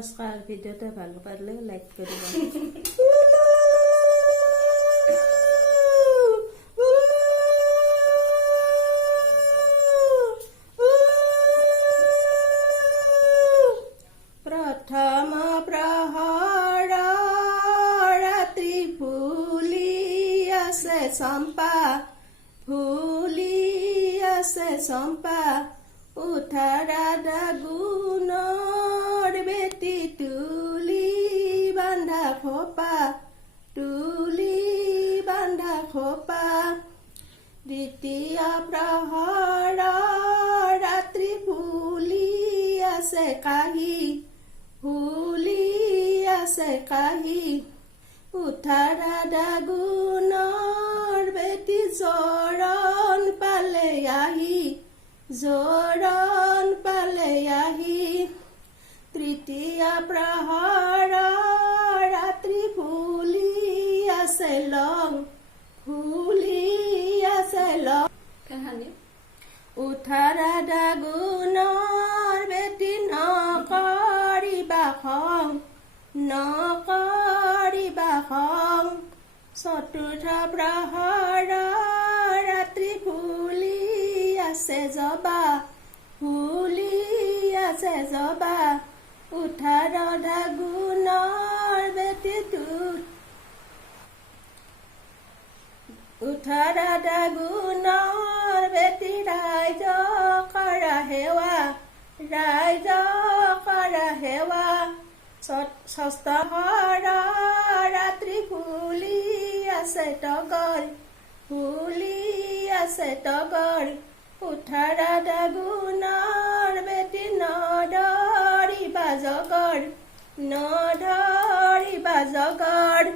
নমস্কাৰ ভিডিঅ'টা ভাল পালে লাইক কৰিবা প্ৰথম প্ৰহৰ ৰাতি ফুলি আছে চম্পা ফুলি আছে চম্পা উঠা ৰাধা গুণৰ বেটি তুলি বান্ধা খোপা তুলি বান্ধা খোপা দ্বিতীয় প্ৰহৰ ৰাত্ৰি ফুলি আছে কাহি ফুলি আছে কাহি উঠা ৰাধা গুণৰ বেটি জৰণ পালে আহি জৰণ পালে আহি তৃতীয় প্ৰহৰ ৰাত্ৰি ফুলি আছে লং ফুলি আছে লং উঠা ৰাধা গুণৰ বেটি নকৰিবা খং নকৰিবা খং চতুৰ্থ প্ৰহৰ ৰাত্ৰি ফুলি আছে জবা ফুলি আছে জবা উঠা ৰাধা গুণৰ বেটি উঠা ৰাধা গুণৰ বেটি ৰাইজ কৰা সেৱা ৰাইজ কৰা সেৱা ষষ্ঠ ৰাত্ৰি ফুলি আছে তগৰ ফুলি আছে তগৰ উঠা ৰাধা গুণৰ বেটি নধৰিবা জগৰ নধৰিবা জগৰ